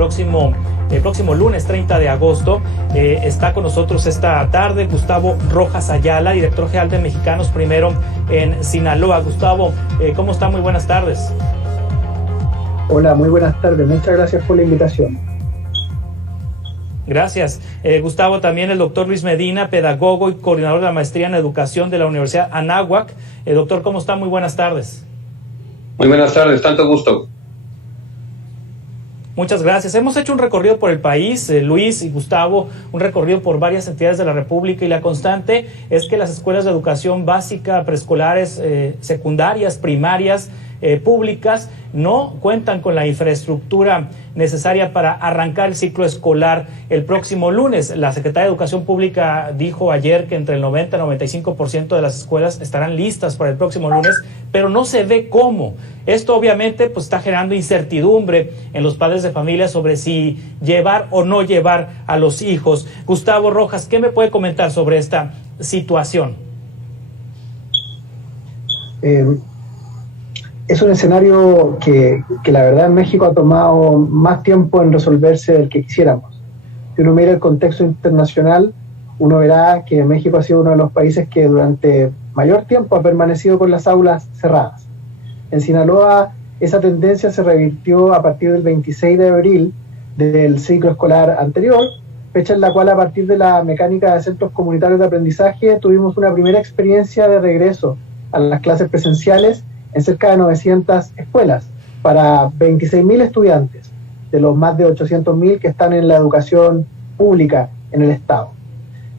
próximo lunes 30 de agosto. Está con nosotros esta tarde Gustavo Rojas Ayala, director general de Mexicanos Primero en Sinaloa. Gustavo, ¿cómo está? Muy buenas tardes. Hola, muy buenas tardes. Muchas gracias por la invitación. Gracias. Gustavo, también el doctor Luis Medina, pedagogo y coordinador de la maestría en educación de la Universidad Anáhuac. Doctor, ¿cómo está? Muy buenas tardes. Muy buenas tardes, tanto gusto. Muchas gracias. Hemos hecho un recorrido por el país, Luis y Gustavo, un recorrido por varias entidades de la República, y la constante es que las escuelas de educación básica, preescolares, secundarias, primarias, públicas, no cuentan con la infraestructura necesaria para arrancar el ciclo escolar el próximo lunes. La Secretaría de Educación Pública dijo ayer que entre el 90 y 95% de las escuelas estarán listas para el próximo lunes, pero no se ve cómo. Esto obviamente pues está generando incertidumbre en los padres de familia sobre si llevar o no llevar a los hijos. Gustavo Rojas, ¿qué me puede comentar sobre esta situación? Es un escenario que la verdad en México ha tomado más tiempo en resolverse del que quisiéramos. Si uno mira el contexto internacional, uno verá que México ha sido uno de los países que durante mayor tiempo ha permanecido con las aulas cerradas. En Sinaloa, esa tendencia se revirtió a partir del 26 de abril del ciclo escolar anterior, fecha en la cual, a partir de la mecánica de centros comunitarios de aprendizaje, tuvimos una primera experiencia de regreso a las clases presenciales en cerca de 900 escuelas para 26.000 estudiantes, de los más de 800.000 que están en la educación pública en el Estado.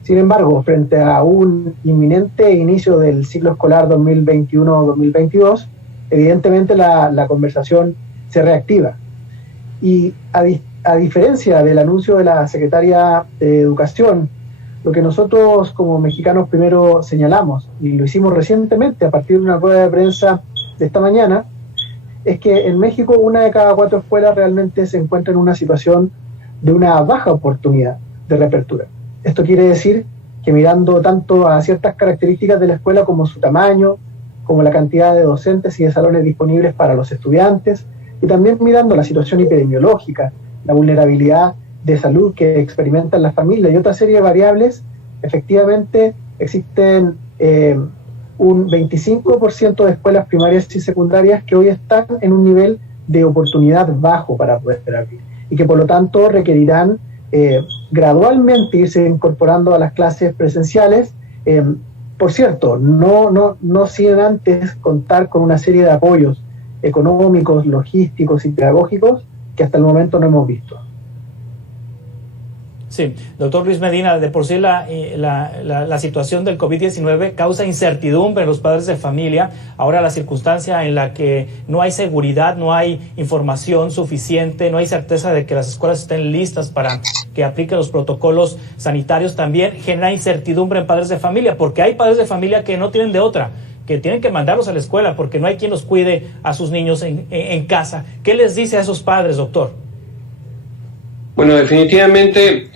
Sin embargo, frente a un inminente inicio del ciclo escolar 2021-2022, evidentemente la conversación se reactiva. Y a diferencia del anuncio de la Secretaría de Educación, lo que nosotros como Mexicanos Primero señalamos, y lo hicimos recientemente a partir de una rueda de prensa de esta mañana, es que en México 1 de cada 4 escuelas realmente se encuentra en una situación de una baja oportunidad de reapertura. Esto quiere decir que, mirando tanto a ciertas características de la escuela como su tamaño, como la cantidad de docentes y de salones disponibles para los estudiantes, y también mirando la situación epidemiológica, la vulnerabilidad de salud que experimentan las familias y otra serie de variables, efectivamente existen un 25% de escuelas primarias y secundarias que hoy están en un nivel de oportunidad bajo para poder abrir, y que por lo tanto requerirán gradualmente irse incorporando a las clases presenciales. Por cierto, no sin antes contar con una serie de apoyos económicos, logísticos y pedagógicos que hasta el momento no hemos visto. Sí, doctor Luis Medina, de por sí la situación del COVID-19 causa incertidumbre en los padres de familia. Ahora la circunstancia en la que no hay seguridad, no hay información suficiente, no hay certeza de que las escuelas estén listas para que apliquen los protocolos sanitarios, también genera incertidumbre en padres de familia, porque hay padres de familia que no tienen de otra, que tienen que mandarlos a la escuela porque no hay quien los cuide a sus niños en casa. ¿Qué les dice a esos padres, doctor? Bueno, definitivamente,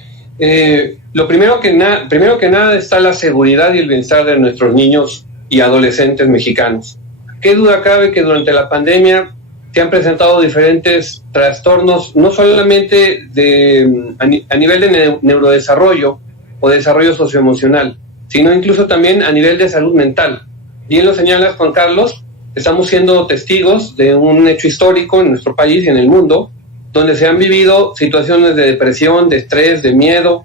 primero que nada está la seguridad y el bienestar de nuestros niños y adolescentes mexicanos. Qué duda cabe que durante la pandemia se han presentado diferentes trastornos, no solamente a nivel de neurodesarrollo o desarrollo socioemocional, sino incluso también a nivel de salud mental. Bien lo señalas, Juan Carlos, estamos siendo testigos de un hecho histórico en nuestro país y en el mundo, donde se han vivido situaciones de depresión, de estrés, de miedo,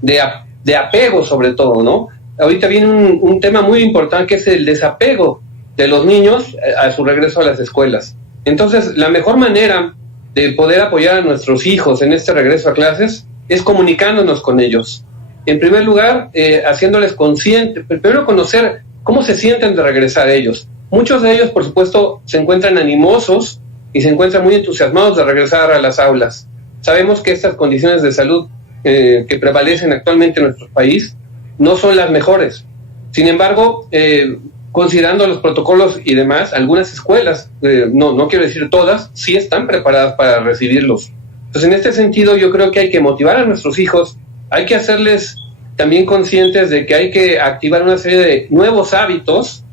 de apego sobre todo, ¿no? Ahorita viene un tema muy importante que es el desapego de los niños a su regreso a las escuelas. Entonces, la mejor manera de poder apoyar a nuestros hijos en este regreso a clases es comunicándonos con ellos. En primer lugar, haciéndoles conscientes, primero conocer cómo se sienten de regresar a ellos. Muchos de ellos, por supuesto, se encuentran animosos y se encuentran muy entusiasmados de regresar a las aulas. Sabemos que estas condiciones de salud que prevalecen actualmente en nuestro país no son las mejores. Sin embargo, considerando los protocolos y demás, algunas escuelas, no quiero decir todas, sí están preparadas para recibirlos. Entonces, en este sentido, yo creo que hay que motivar a nuestros hijos, hay que hacerles también conscientes de que hay que activar una serie de nuevos hábitos,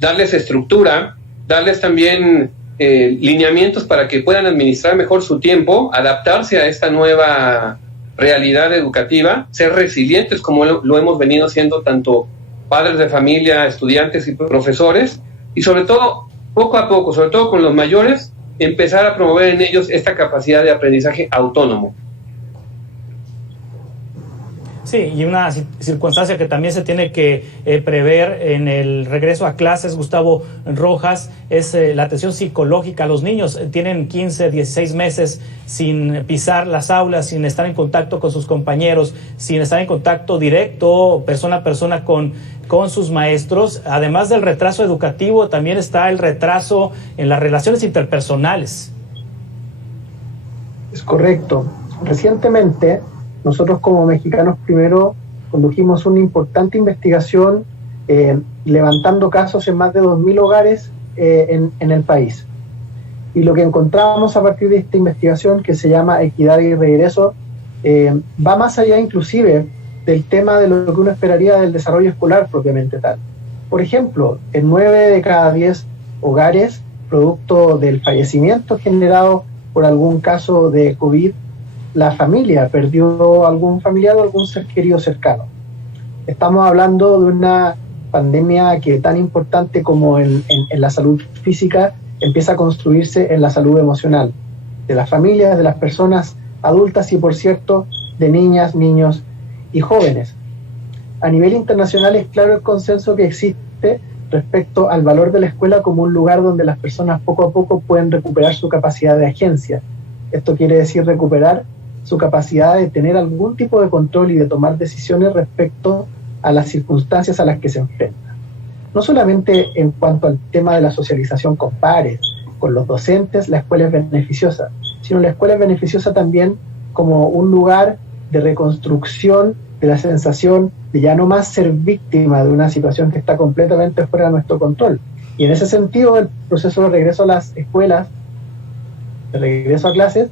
darles estructura, darles también lineamientos para que puedan administrar mejor su tiempo, adaptarse a esta nueva realidad educativa, ser resilientes como lo hemos venido siendo tanto padres de familia, estudiantes y profesores, y sobre todo, poco a poco, sobre todo con los mayores, empezar a promover en ellos esta capacidad de aprendizaje autónomo. Sí, y una circunstancia que también se tiene que prever en el regreso a clases, Gustavo Rojas, es la atención psicológica. Los niños tienen 15, 16 meses sin pisar las aulas, sin estar en contacto con sus compañeros, sin estar en contacto directo, persona a persona con sus maestros. Además del retraso educativo, también está el retraso en las relaciones interpersonales. Es correcto. Recientemente, nosotros como Mexicanos Primero condujimos una importante investigación levantando casos en más de 2.000 hogares en el país. Y lo que encontramos a partir de esta investigación, que se llama Equidad y Regreso, va más allá inclusive del tema de lo que uno esperaría del desarrollo escolar propiamente tal. Por ejemplo, en 9 de cada 10 hogares, producto del fallecimiento generado por algún caso de COVID, la familia perdió algún familiar o algún ser querido cercano. Estamos hablando de una pandemia que tan importante como en la salud física empieza a construirse en la salud emocional de las familias, de las personas adultas y, por cierto, de niñas, niños y jóvenes. A nivel internacional es claro el consenso que existe respecto al valor de la escuela como un lugar donde las personas poco a poco pueden recuperar su capacidad de agencia. Esto quiere decir recuperar su capacidad de tener algún tipo de control y de tomar decisiones respecto a las circunstancias a las que se enfrentan. No solamente en cuanto al tema de la socialización con pares, con los docentes, la escuela es beneficiosa, sino la escuela es beneficiosa también como un lugar de reconstrucción de la sensación de ya no más ser víctima de una situación que está completamente fuera de nuestro control. Y en ese sentido, el proceso de regreso a las escuelas, de regreso a clases,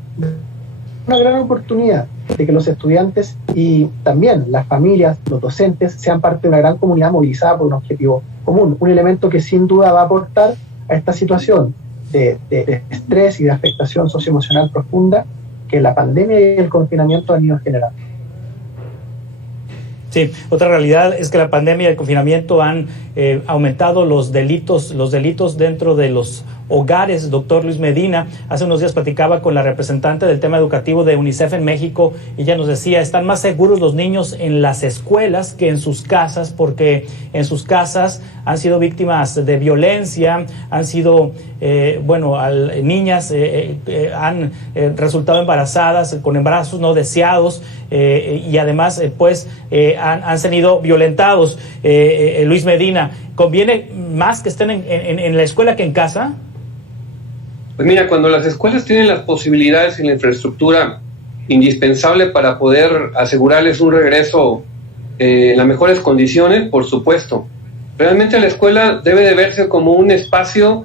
una gran oportunidad de que los estudiantes y también las familias, los docentes, sean parte de una gran comunidad movilizada por un objetivo común, un elemento que sin duda va a aportar a esta situación de estrés y de afectación socioemocional profunda que la pandemia y el confinamiento han ido generando. Sí, otra realidad es que la pandemia y el confinamiento han aumentado los delitos dentro de los hogares. Doctor Luis Medina, hace unos días platicaba con la representante del tema educativo de UNICEF en México y ella nos decía, están más seguros los niños en las escuelas que en sus casas, porque en sus casas han sido víctimas de violencia, han sido, niñas han resultado embarazadas con embarazos no deseados y además han sido violentados. Luis Medina, ¿conviene más que estén en la escuela que en casa? Pues mira, cuando las escuelas tienen las posibilidades y la infraestructura indispensable para poder asegurarles un regreso en las mejores condiciones, por supuesto. Realmente la escuela debe de verse como un espacio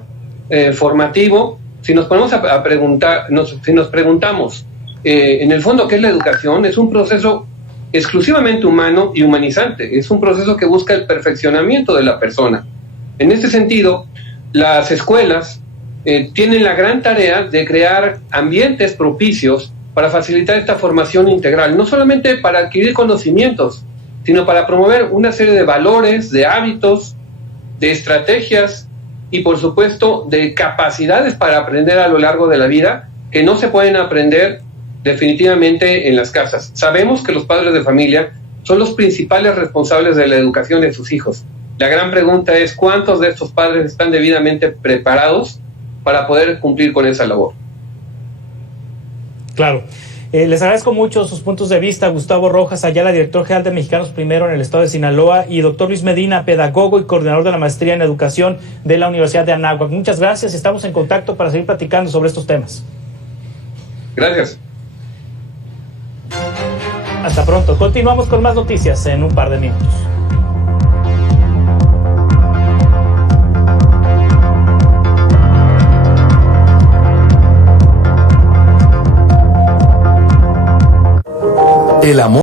formativo. Si nos ponemos a preguntar, si nos preguntamos, en el fondo, ¿qué es la educación? Es un proceso exclusivamente humano y humanizante. Es un proceso que busca el perfeccionamiento de la persona. En este sentido, las escuelas tienen la gran tarea de crear ambientes propicios para facilitar esta formación integral, no solamente para adquirir conocimientos, sino para promover una serie de valores, de hábitos, de estrategias y, por supuesto, de capacidades para aprender a lo largo de la vida que no se pueden aprender definitivamente en las casas. Sabemos que los padres de familia son los principales responsables de la educación de sus hijos. La gran pregunta es, ¿cuántos de estos padres están debidamente preparados para poder cumplir con esa labor? Claro. Les agradezco mucho sus puntos de vista. Gustavo Rojas Ayala, director general de Mexicanos Primero en el estado de Sinaloa, y doctor Luis Medina, pedagogo y coordinador de la maestría en educación de la Universidad de Anáhuac. Muchas gracias. Estamos en contacto para seguir platicando sobre estos temas. Gracias. Hasta pronto. Continuamos con más noticias en un par de minutos. El amor